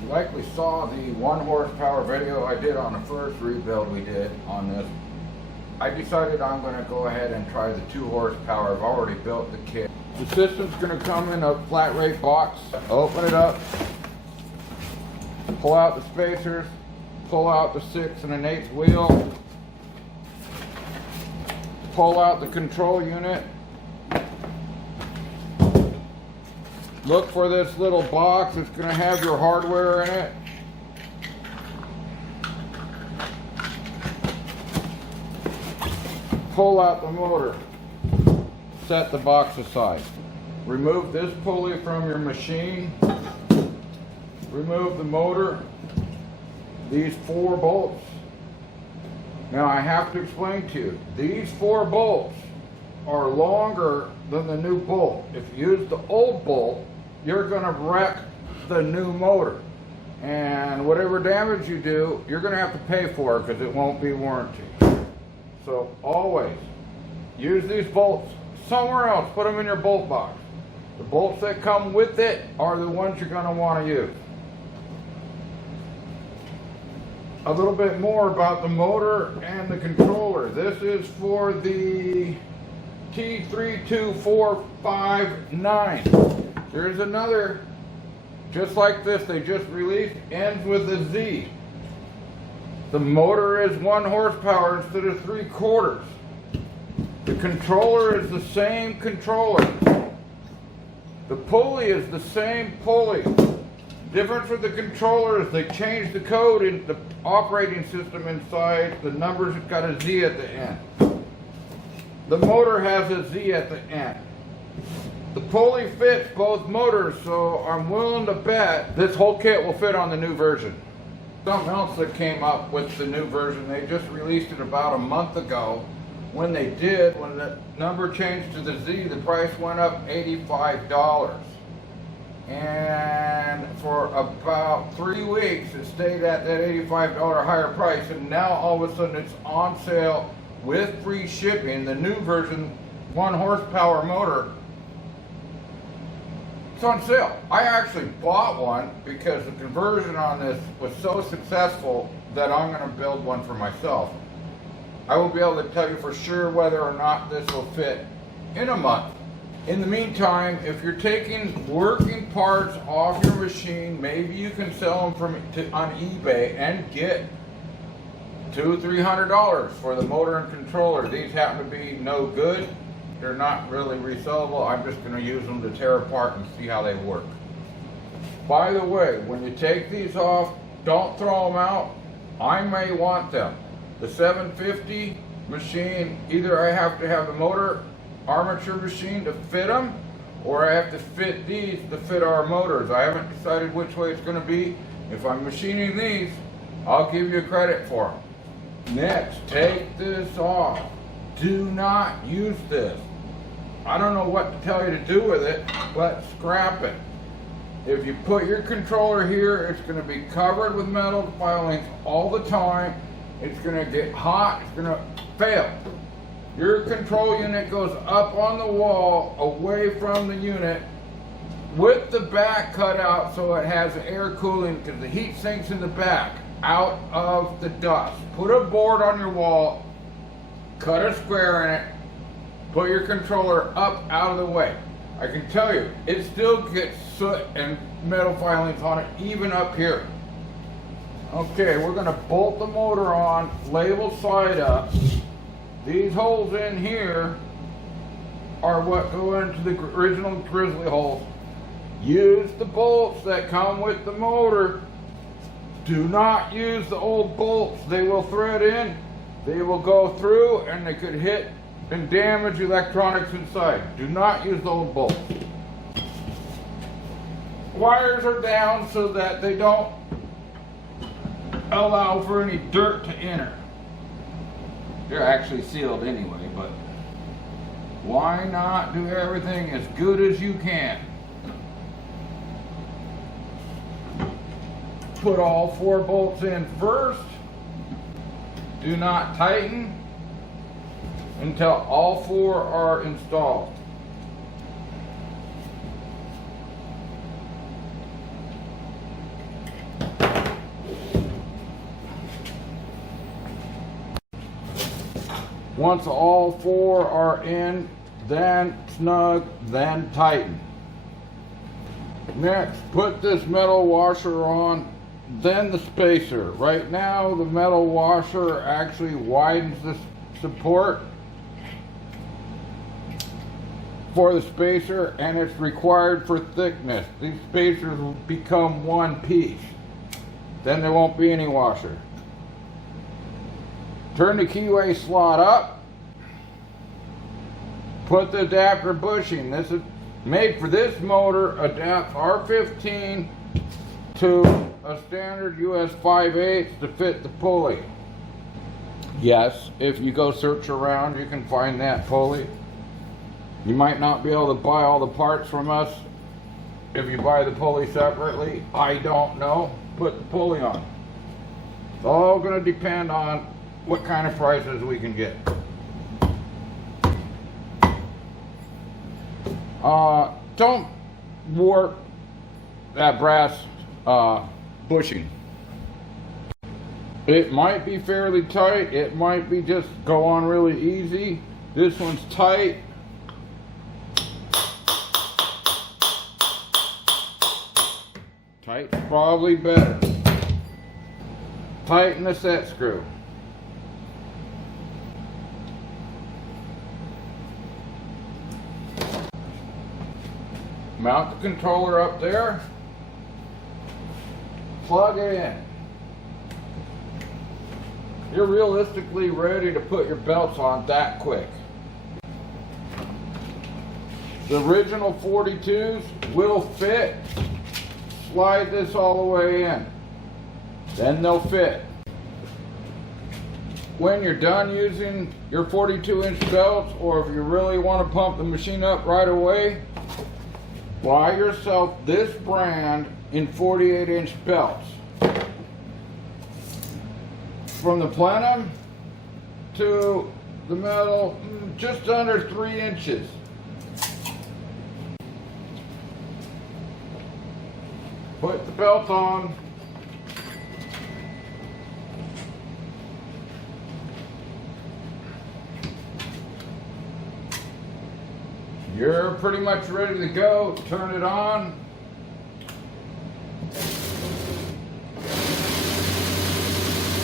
You likely saw the 1 horsepower video I did on the first rebuild we did on this. I decided I'm going to go ahead and try the 2 horsepower. I've already built the kit. The system's going to come in a flat rate box. Open it up, pull out the spacers, pull out the 6 1/8 wheel, pull out the control unit. Look for this little box. It's going to have your hardware in it. Pull out the motor. Set the box aside. Remove this pulley from your machine. Remove the motor. These 4 bolts. Now I have to explain to you, these 4 bolts are longer than the new bolt. If you use the old bolt, you're going to wreck the new motor. And whatever damage you do, you're going to have to pay for it because it won't be warranty. So always use these bolts somewhere else. Put them in your bolt box. The bolts that come with it are the ones you're going to want to use. A little bit more about the motor and the controller. This is for the T32459. There's another just like this they just released, ends with a Z. The motor is 1 horsepower instead of 3/4. The controller is the same controller. The pulley is the same pulley. Difference with the controller is they changed the code in the operating system inside. The numbers have got a Z at the end. The motor has a Z at the end. The pulley fits both motors, so I'm willing to bet this whole kit will fit on the new version. Something else that came up with the new version, they just released it about a month ago. When they did, when the number changed to the Z, the price went up $85. And for about 3 weeks, it stayed at that $85 higher price, and now all of a sudden it's on sale with free shipping. The new version, 1 horsepower motor, it's on sale. I actually bought one because the conversion on this was so successful that I'm going to build one for myself. I will be able to tell you for sure whether or not this will fit in a month. In the meantime, if you're taking working parts off your machine, maybe you can sell them on eBay and get $200–300 for the motor and controller. These happen to be no good. They're not really resellable. I'm just going to use them to tear apart and see how they work. By the way, when you take these off, don't throw them out. I may want them. The 750 machine, either I have to have the motor armature machine to fit them, or I have to fit these to fit our motors. I haven't decided which way it's going to be. If I'm machining these, I'll give you credit for them. Next, take this off. Do not use this. I don't know what to tell you to do with it, but scrap it. If you put your controller here, it's going to be covered with metal filings all the time. It's going to get hot. It's going to fail. Your control unit goes up on the wall away from the unit with the back cut out so it has air cooling, because the heat sinks in the back out of the dust. Put a board on your wall, cut a square in it, put your controller up out of the way. I can tell you, it still gets soot and metal filings on it, even up here. Okay, we're going to bolt the motor on, label side up. These holes in here are what go into the original Grizzly holes. Use the bolts that come with the motor. Do not use the old bolts. They will thread in, they will go through, and they could hit and damage electronics inside. Do not use the old bolts. Wires are down so that they don't allow for any dirt to enter. They're actually sealed anyway, but why not do everything as good as you can? Put all 4 bolts in first. Do not tighten until all 4 are installed. Once all four are in, then snug, then tighten. Next, put this metal washer on, then the spacer. Right now, the metal washer actually widens the support for the spacer, and it's required for thickness. These spacers will become one piece. Then there won't be any washer. Turn the keyway slot up. Put the adapter bushing. This is made for this motor, adapt R15 to a standard US 5/8 to fit the pulley. Yes, if you go search around, you can find that pulley. You might not be able to buy all the parts from us if you buy the pulley separately. I don't know. Put the pulley on. It's all going to depend on what kind of prices we can get. Don't warp that brass bushing. It might be fairly tight. It might be just go on really easy. This one's tight. Tight's probably better. Tighten the set screw. Mount the controller up there. Plug it in. You're realistically ready to put your belts on that quick. The original 42s will fit. Slide this all the way in. Then they'll fit. When you're done using your 42-inch belts, or if you really want to pump the machine up right away, buy yourself this brand in 48-inch belts. From the plenum to the metal, just under 3 inches. Put the belt on. You're pretty much ready to go. Turn it on.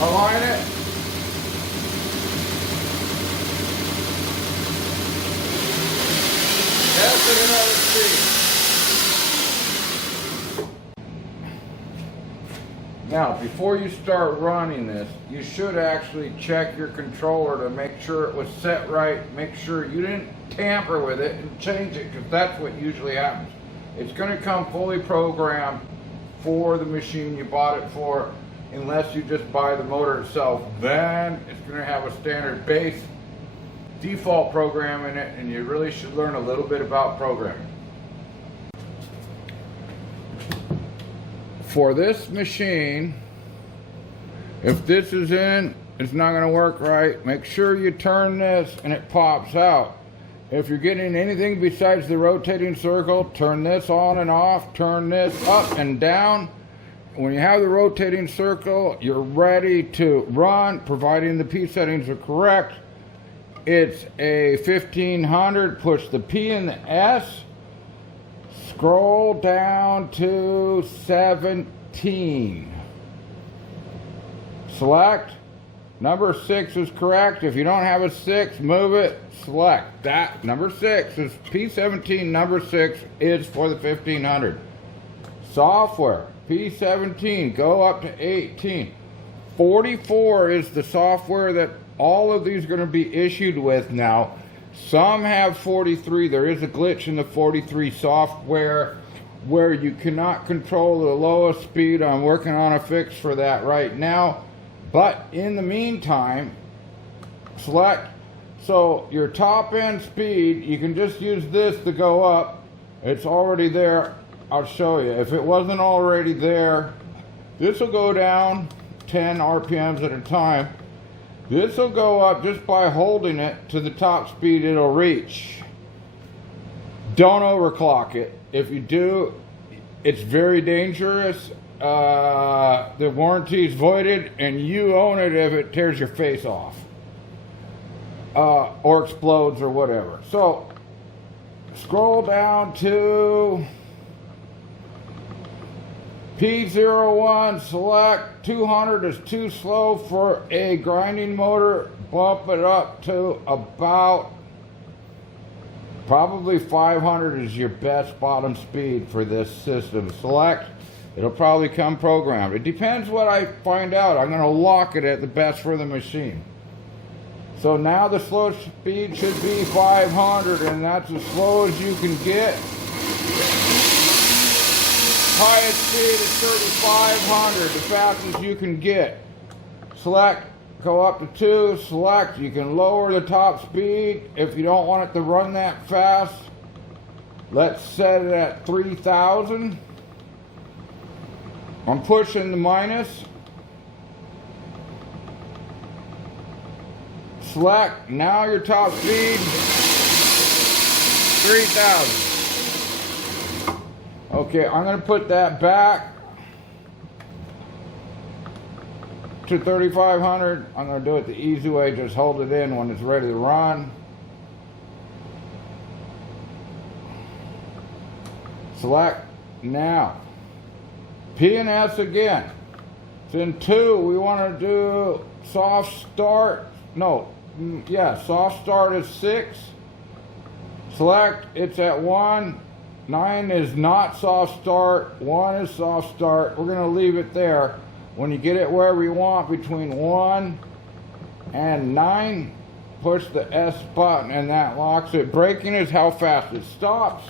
Align it. Test it another speed. Now, before you start running this, you should actually check your controller to make sure it was set right. Make sure you didn't tamper with it and change it, because that's what usually happens. It's going to come fully programmed for the machine you bought it for, unless you just buy the motor itself. Then it's going to have a standard base default program in it, and you really should learn a little bit about programming. For this machine, if this is in, it's not going to work right. Make sure you turn this and it pops out. If you're getting anything besides the rotating circle, turn this on and off, turn this up and down. When you have the rotating circle, you're ready to run, providing the P settings are correct. It's a 1500, push the P and the S. Scroll down to 17. Select. Number 6 is correct. If you don't have a 6, move it. Select that. Number 6 is P17. Number 6 is for the 1500. Software. P17. Go up to 18. 44 is the software that all of these are going to be issued with now. Some have 43. There is a glitch in the 43 software where you cannot control the lowest speed. I'm working on a fix for that right now. But in the meantime, select. So your top end speed, you can just use this to go up. It's already there. I'll show you. If it wasn't already there, this will go down 10 RPMs at a time. This will go up just by holding it to the top speed it'll reach. Don't overclock it. If you do, it's very dangerous. The warranty is voided and you own it if it tears your face off. or explodes or whatever. So scroll down to P01, select 200 is too slow for a grinding motor, bump it up to about probably 500 is your best bottom speed for this system. Select, it'll probably come programmed. It depends what I find out. I'm going to lock it at the best for the machine. So now the slowest speed should be 500, and that's as slow as you can get. Highest speed is 3,500, the fastest you can get. Select, go up to 2, select, you can lower the top speed if you don't want it to run that fast. Let's set it at 3,000. I'm pushing the minus. Select, now your top speed, 3,000. Okay, I'm going to put that back to 3,500. I'm going to do it the easy way, just hold it in when it's ready to run. Select, now. P and S again. It's in 2, we want to do soft start. No, yeah, soft start is 6. Select, it's at 1. 9 is not soft start, 1 is soft start. We're going to leave it there. When you get it where we want, between 1 and 9, push the S button and that locks it. Braking is how fast it stops.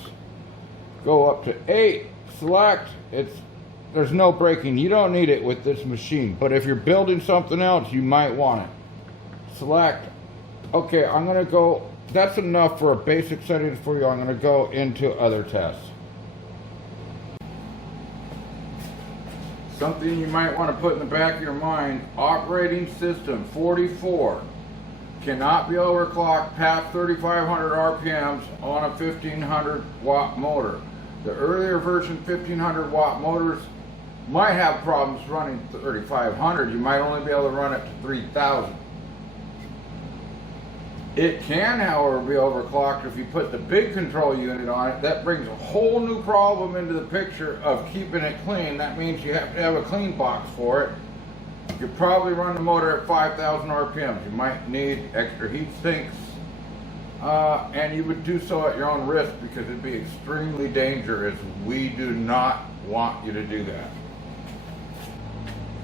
Go up to 8, select, there's no braking. You don't need it with this machine, but if you're building something else, you might want it. Select, okay, I'm going to go. That's enough for a basic setting for you. I'm going to go into other tests. Something you might want to put in the back of your mind, operating system 44 cannot be overclocked past 3,500 RPMs on a 1,500 watt motor. The earlier version 1,500 watt motors might have problems running 3,500. You might only be able to run it to 3,000. It can, however, be overclocked if you put the big control unit on it. That brings a whole new problem into the picture of keeping it clean. That means you have to have a clean box for it. You probably run the motor at 5,000 RPMs. You might need extra heat sinks, and you would do so at your own risk because it'd be extremely dangerous. We do not want you to do that.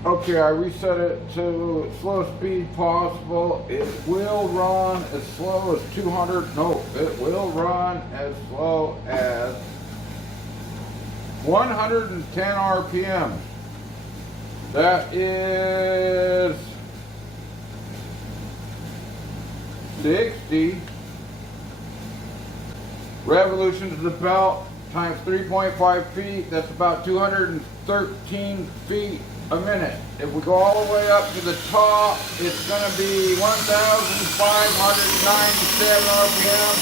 Okay, I reset it to slowest speed possible. It will run as slow as 200. No, it will run as slow as 110 RPM. That is 60 revolutions of the belt times 3.5 feet. That's about 213 feet a minute. If we go all the way up to the top, it's going to be 1,597 RPM.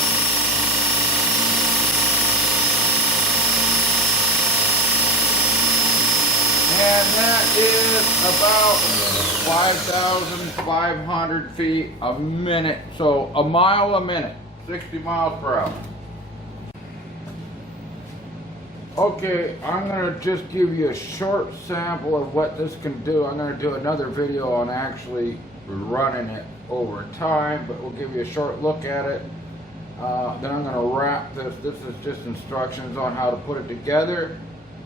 And that is about 5,500 feet a minute. So a mile a minute, 60 miles per hour. Okay, I'm going to just give you a short sample of what this can do. I'm going to do another video on actually running it over time, but we'll give you a short look at it. Then I'm going to wrap this. This is just instructions on how to put it together,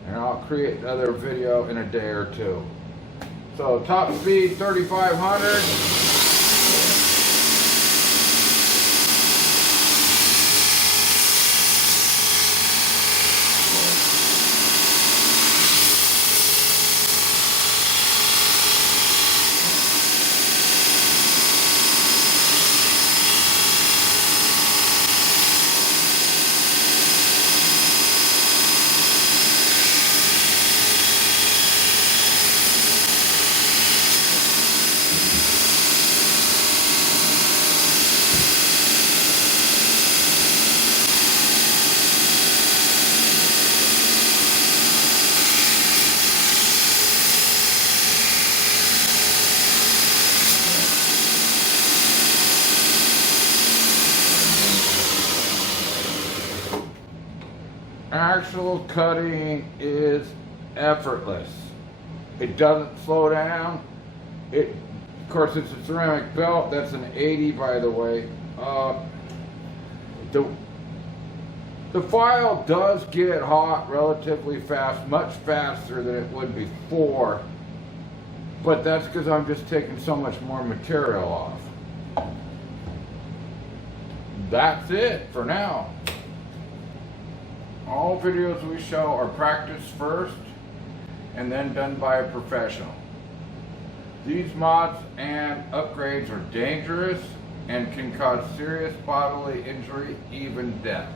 and I'll create another video in a day or two. So top speed 3,500. actual cutting is effortless. It doesn't slow down. Of course, it's a ceramic belt. That's an 80, by the way. The file does get hot relatively fast, much faster than it would before, but that's because I'm just taking so much more material off. That's it for now. All videos we show are practice first and then done by a professional. These mods and upgrades are dangerous and can cause serious bodily injury, even death.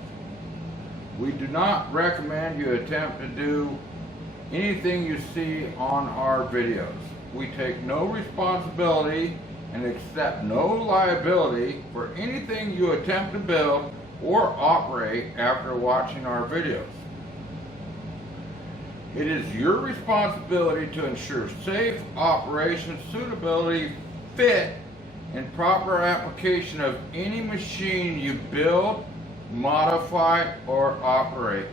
We do not recommend you attempt to do anything you see on our videos. We take no responsibility and accept no liability for anything you attempt to build or operate after watching our videos. It is your responsibility to ensure safe operation, suitability, fit, and proper application of any machine you build, modify, or operate.